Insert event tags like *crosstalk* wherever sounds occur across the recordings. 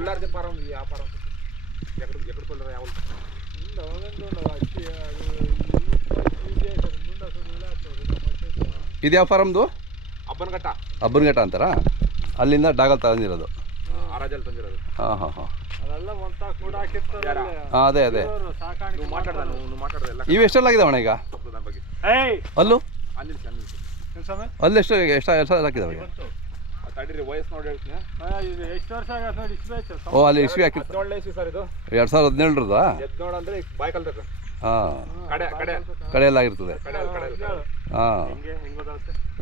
ಉಳ್ಳಾರ್ದೆ ಪಾರ ಒಂದು ವ್ಯಾಪಾರ ಎಕಡ ಎಕಡ ಕೊಲ್ಲರ ಯಾವ ಮುಂದೆ ಇದು ಯಾವ ಫಾರಮ್ದು ಅಬ್ಬನಘಟ್ಟ. ಅಬ್ಬನಘಟ್ಟ ಅಂತಾರ? ಅಲ್ಲಿಂದ ಡಾಗಲ್ ತಂದಿರೋದು ತಂದಿರೋದು. ಹಾಂ ಹಾಂ ಹಾಂ. ಅದೆಲ್ಲ ಹಾಂ ಅದೇ ಅದೇ. ಸಾಕಾಣಿಕೆ ನೀವು ಇವು ಎಷ್ಟೆಲ್ಲ ಅಣ್ಣ ಈಗ? ಅಲ್ಲೂ? ಅಲ್ಲಿ ಅಲ್ಲೆಷ್ಟು ಎಷ್ಟು ಎಷ್ಟು ಹಾಕಿದಾವೆ ತಡೀರಿ ವಯಸ್ಸು ನೋಡಿ ಹೇಳ್ತೀನಿ. ಎಷ್ಟು ವರ್ಷ ಆಗತ್ತೆ ನೋಡಿ ಓ ಅಲ್ಲಿ ಇಸ್ವಿ ಹಾಕಿರ್ತಾರೆ ಹದಿನೇಳನೇ ಇಸ್ವಿ ಸರ್ ಇದು. ಎರಡು ಸಾವಿರದ ಎತ್ ಅಂದ್ರೆ ಹಾಂ. ಕಡೆ ಕಡೆ. ಕಡೆಯಲ್ಲಾಗಿರ್ತದೆ ಕಡೆ ಕಡೆ ಹಾಂ.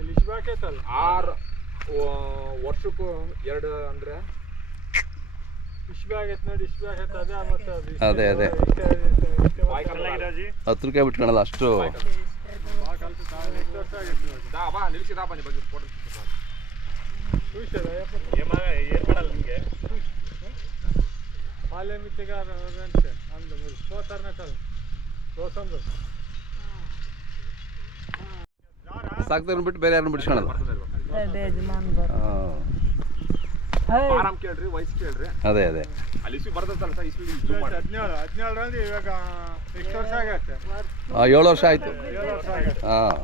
ಇಲ್ಲಿ ಹಾಕೈತಲ್ಲ ಆರು ವರ್ಷಕ್ಕೂ ಎರಡು ಅಂದ್ರೆ? ಇಷ್ಟು ಆಗೈತೆ ನೋಡಿ ಆಗೈತೆ ಅದೇ ಮತ್ತೆ ಅದು. ಅದೇ, ಹತ್ತು ರೂಪಾಯಿ ಬಿಟ್ಕೊಳಲ್ಲ ಅಷ್ಟು. ಬಾ ಕಲ್ತು ತಾವು ವರ್ಷ ಆಗೈತೆ ನೋಡಿ. ಬಾ ನಿಲ್ಸಿ ದಾ ಬನ್ನಿ ಬಗ್ಗೆ ಫೋಟೋ ಅಂದು ಮುರಿ ಸೋಸಂದು ಸಾಕ್ತಾರೆ ಬಿಟ್ಟು ಬೇರೆ ಯಾರನ್ನು ಬಿಡ್ಸ್ಕೊಳಲ್ಲ ಹಾಂ. ಆರಾಮ್ ಕೇಳ್ರಿ ವಯಸ್ಸು ಕೇಳ್ರಿ. ಅದೇ ಅದೇ. ಅಲ್ಲಿ ಇಸ್ವಿ ಬರ್ತದಲ್ಲ ಸರ್ ಇಸ್ವಿ ಹದಿನೇಳು ಹದಿನೇಳರಲ್ಲಿ ಇವಾಗ ಎಷ್ಟು ವರ್ಷ ಆಗತ್ತೆ? ಏಳು ವರ್ಷ ಆಯ್ತು. ಏಳು ವರ್ಷ ಆಗತ್ತೆ. ಹಾಂ.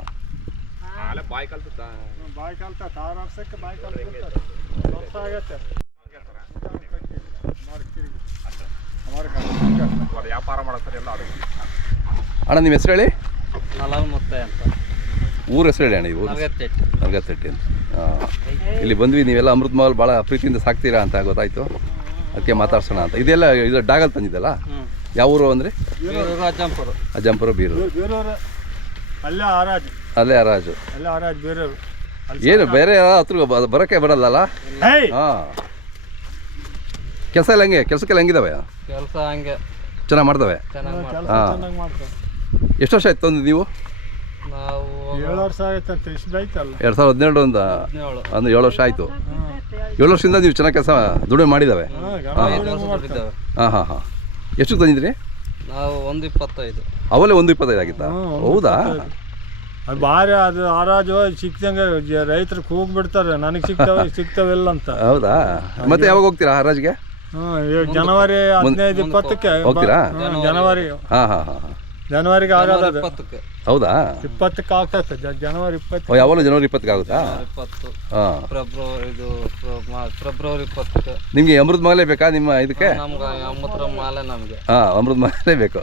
ಅಲ್ಲೇ ಬಾಯಿ ಕಲ್ತ ಬಾಯಿ ಕಲ್ತ ಆರು ವರ್ಷಕ್ಕೆ ಬಾಯಿ ಕಲ್ತ ಆಗತ್ತೆ. ವ್ಯಾಪಾರ ಮಾಡ್ತಾರೆ ಎಲ್ಲ ಅದು? ಅಣ್ಣ ನಿಮ್ಮ ಹೆಸರು ಹೇಳಿ? ನಲವ್ ಮುತ್ತೆ ಅಂತ. ಊರ ಹೆಸರು ಹೇಳಿ ಅಣ್ಣ ಈ ಊರು ನಲವತ್ತೆಂಟು ಅರ್ಗತ್ತಟ್ಟಿ ಅಂತ. ಹಾಂ ಇಲ್ಲಿ ಬಂದ್ವಿ ನೀವೆಲ್ಲ ಅಮೃತ ಮಹಲ್ ಭಾಳ ಪ್ರೀತಿಯಿಂದ ಸಾಕ್ತೀರಾ ಅಂತ ಗೊತ್ತಾಯ್ತು. ಅದಕ್ಕೆ ಮಾತಾಡ್ಸೋಣ ಅಂತ. ಇದೆಲ್ಲ ಇದು ಡಾಗಲ್ ತಂದಿದ್ದಲ್ಲ? ಯಾವ ಊರು ಅಂದರೆ? ಬೀರೂರು. ಅಜ್ಜಂಪುರ. ಅಜ್ಜಂಪುರ ಬೀರು ಅಲ್ಲೇ ಹರಾಜು. ಅಲ್ಲೇ ಬೇರೆಯವರು. ಏನು ಬೇರೆ ಯಾರ ಹತ್ರ ಬರೋಕ್ಕೆ ಬರಲ್ಲಲ್ಲ? ಹಾಂ. ಕೆಲಸ ಎಲ್ಲ ಹೆಂಗೆ? ಕೆಲಸಕ್ಕೆಲ್ಲ ಹೆಂಗಿದಾವೆ? ಕೆಲಸ ಹಂಗೆ. ಚೆನ್ನಾಗಿ ಮಾಡ್ತವೆ ಹಾ. ಎಷ್ಟು ವರ್ಷ ಆಯ್ತು ತಂದು ನೀವು? ಏಳು ವರ್ಷ ಆಯ್ತಲ್ಲ? ಎರಡು ಸಾವಿರದ ಹದಿನೆರಡು ಒಂದು. ಅಂದ್ರೆ ಏಳು ವರ್ಷ ಆಯಿತು. ಏಳು ವರ್ಷದಿಂದ ನೀವು ಚೆನ್ನಾಗಿ ಕೆಲಸ ದುಡಿಮೆ ಮಾಡಿದಾವೆ? ಹಾ ಹಾ. ದುಡಿದ್ದೇವೆ ಹಾಂ ಹಾಂ ಹಾಂ. ಎಷ್ಟು ತಂದಿದ್ರಿ? ನಾವು ಒಂದು ಇಪ್ಪತ್ತೈದು. ಅವಲೇ ಒಂದು ಇಪ್ಪತ್ತೈದು ಆಗಿತ್ತಾ? ಹೌದಾ? ಅದು ಭಾರಿ ಅದು ಆರಾಜು ಸಿಕ್ತಂಗೆ ರೈತರು ನನಗೆ ಬಿಡ್ತಾರೆ ನನಗೆ ಸಿಗ್ತವೆ *laughs* ಸಿಗ್ತವಿಲ್ಲ ಅಂತ ಹೌದಾ ಮತ್ತೆ ಯಾವಾಗ ಹೋಗ್ತೀರಾ ಹರಾಜ್ಗೆ ಹ್ಮ್ ಈಗ ಜನವರಿ ಹದಿನೈದು ಇಪ್ಪತ್ತಕ್ಕೆ ಹೋಗ್ತೀರಾ? ಜನವರಿ. ಹಾ ಹಾಂ ಹಾಂ ಹಾಂ. ಜನವರಿಗೆ ಅದು ಇಪ್ಪತ್ತಕ್ಕೆ. ಹೌದಾ? ಇಪ್ಪತ್ತಕ್ಕೆ ಆಗ್ತೈತೆ ಜ- ಜನವರಿ ಇಪ್ಪತ್ತು ಓ ಯಾವಾಗಲೂ ಜನವರಿ ಇಪ್ಪತ್ತಕ್ಕೆ ಆಗುತ್ತಾ? ಇಪ್ಪತ್ತು. ಹಾಂ. ಫೆಬ್ರವರಿ ಇದು ಮಾ- ಫೆಬ್ರವರಿ ಇಪ್ಪತ್ತಕ್ಕೆ. ನಿಮಗೆ ಅಮೃತ ಮಾಲೆ ಬೇಕಾ ನಿಮ್ಮ ಇದಕ್ಕೆ? ನಮ್ಗೆ ಅಮ್ಮತ್ರ ಮಾಲೆ ನಮಗೆ. ಹಾಂ ಅಮೃತ ಮಾಲೆ ಬೇಕು.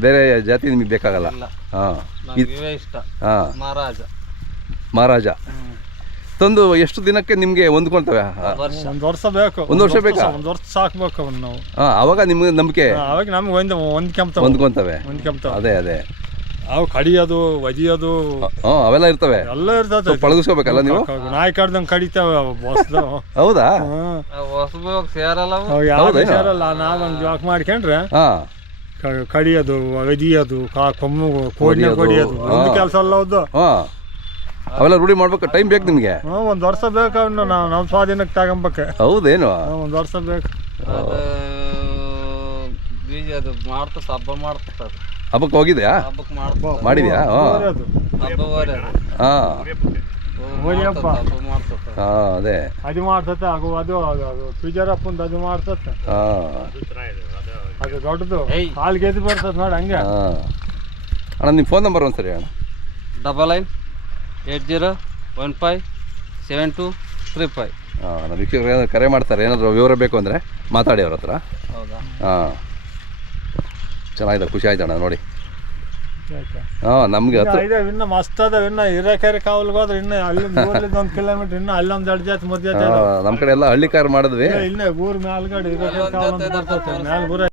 ಬೇರೆ ಜಾತಿ ನಿಮಗೆ ಬೇಕಾಗಲ್ಲ? ಇಲ್ಲ. ಹಾಂ. ನಮ್ಗೆ ಇವೇ ಇಷ್ಟ. ಹಾಂ. ಮಹಾರಾಜ. ಮಹಾರಾಜ. ತಂದು ಎಷ್ಟು ದಿನಕ್ಕೆ ನಿಮಗೆ ಹೊಂದ್ಕೊಳ್ತವೆ? ವರ್ಷ. ಒಂದು ವರ್ಷ ಬೇಕು. ಒಂದು ವರ್ಷ ಬೇಕು? ಒಂದು ವರ್ಷ ಸಾಕ್ಬೇಕು ಅವನ್ನ ನಾವು. ಹಾಂ ಅವಾಗ ನಿಮ್ಗೆ ನಂಬಿಕೆ? ಅವಾಗ ನಮ್ಗೆ ಒಂದು ಹೊಂದ್ಕೊಂತ ಹೊಂದ್ಕೊಂತವೆ ಹೊಂದ್ಕೊಂತ ಅದೇ ಅದೇ. ಅವು ಕಡಿಯೋದು ಒದಿಯೋದು. ಹ್ಞೂ ಅವೆಲ್ಲ ಇರ್ತವೆ. ಎಲ್ಲ ಇರ್ತದೆ. ಪಳಗಿಸ್ಕೋಬೇಕಲ್ಲ ನೀವು? ನಾಯಿ ಕಡ್ದಂಗೆ ಕಡಿತಾವೆ ಬಸ್ದು ಹೌದಾ? ಸೇರಲ್ಲ ಯಾವುದೇ? ಸೇರಲ್ಲ. ನಾವೊಂದು ಜಾಕ್ ಮಾಡ್ಕೊಂಡ್ರೆ ಕಡಿಯೋದು ಒದಿಯೋದು ಕಾ ಕೊಮ್ಮು ಕೋಡಿನ ಕೊಡಿಯೋದು ಒಂದು. ಕೆಲಸ ಅಲ್ಲ ಹೌದು ಹಾಂ. ಅವೆಲ್ಲ ರೂಢಿ ಮಾಡ್ಬೇಕು ಟೈಮ್ ಬೇಕು ನಿಮಗೆ? ಹ್ಞೂ ಒಂದು ವರ್ಷ ಬೇಕು ನಾವು ನಮ್ಮ ಸ್ವಾಧೀನಕ್ಕೆ ತಗೊಂಬೇಕು ಹೌದೇನು? ಒಂದು ವರ್ಷ ಬೇಕು. ಅದು ಬೀಜ ಅದು ಮಾಡ್ತ ಹಬ್ಬ ಮಾಡ್ತದ ಅದು ಹಬ್ಬಕ್ಕೆ ಹೋಗಿದ್ಯಾ? ಹಬ್ಬಕ್ಕೆ ಮಾಡ್ಬೋ ಮಾಡಿದ್ಯಾ? ಹಬ್ಬ ಹಾಂ. ಅದೇ. ಅದು ಮಾಡ್ತತೆ ಅದು ಅದು ಅದು ಅದು ಪಿಜರಪ್ಪಂದು ಅದು ಮಾಡ್ತತೆ. ಹಾಂ. ಅದು ದೊಡ್ಡದು. ಹಾಲು ಗೆದ್ದು ಬರ್ತದೆ ನೋಡಿ ಹಂಗೆ. ಹಾಂ. ಅಣ್ಣ ನಿಮ್ಮ ಫೋನ್ ನಂಬರ್ ಒಂದು ಸರಿ ಅಣ್ಣ. Double nine eight zero one five seven two three five. ಹಾಂ ನಮ್ಮ ವೀಕ್ಷಕರು ಏನಾದ್ರು ಕರೆ ಮಾಡ್ತಾರೆ ಏನಾದರೂ ವಿವರ ಬೇಕು ಅಂದರೆ ಮಾತಾಡಿ ಅವ್ರ ಹತ್ರ. ಹೌದಾ? ಹಾಂ ಚೆನ್ನಾಗಿದೆ ಖುಷಿ ಆಯ್ತು ಅಣ್ಣ ನೋಡಿ? ಹಾಂ ನಮಗೆ ಇನ್ನ ಹತ್ರ ಇದೆ ಇನ್ನು ಮಸ್ತ್ ಅದಾವ ಇನ್ನು ಹಿರೇಕೆರೆ ಕಾವಲ್ಗೆ ಹೋದ್ರೆ ಇನ್ನು ಅಲ್ಲಿ ಒಂದು ಕಿಲೋಮೀಟರ್ ಇನ್ನು ಅಲ್ಲೊಂದು ಎರಡು ಜಾತಿ ಮೂರು ಜಾತಿ ನಮ್ಮ ಕಡೆ ಎಲ್ಲ ಹಳ್ಳಿ ಕಾರ್ ಮಾಡಿದ್ವಿ. ಇಲ್ಲೇ ಊರ್ ಮೇಲ್ಗಡೆ ಹಿರೇಕೆರೆ ಕಾವಲ್ ಅಂತ ಬರ್ತೈತೆ ಮ್ಯಾಲ ಊರ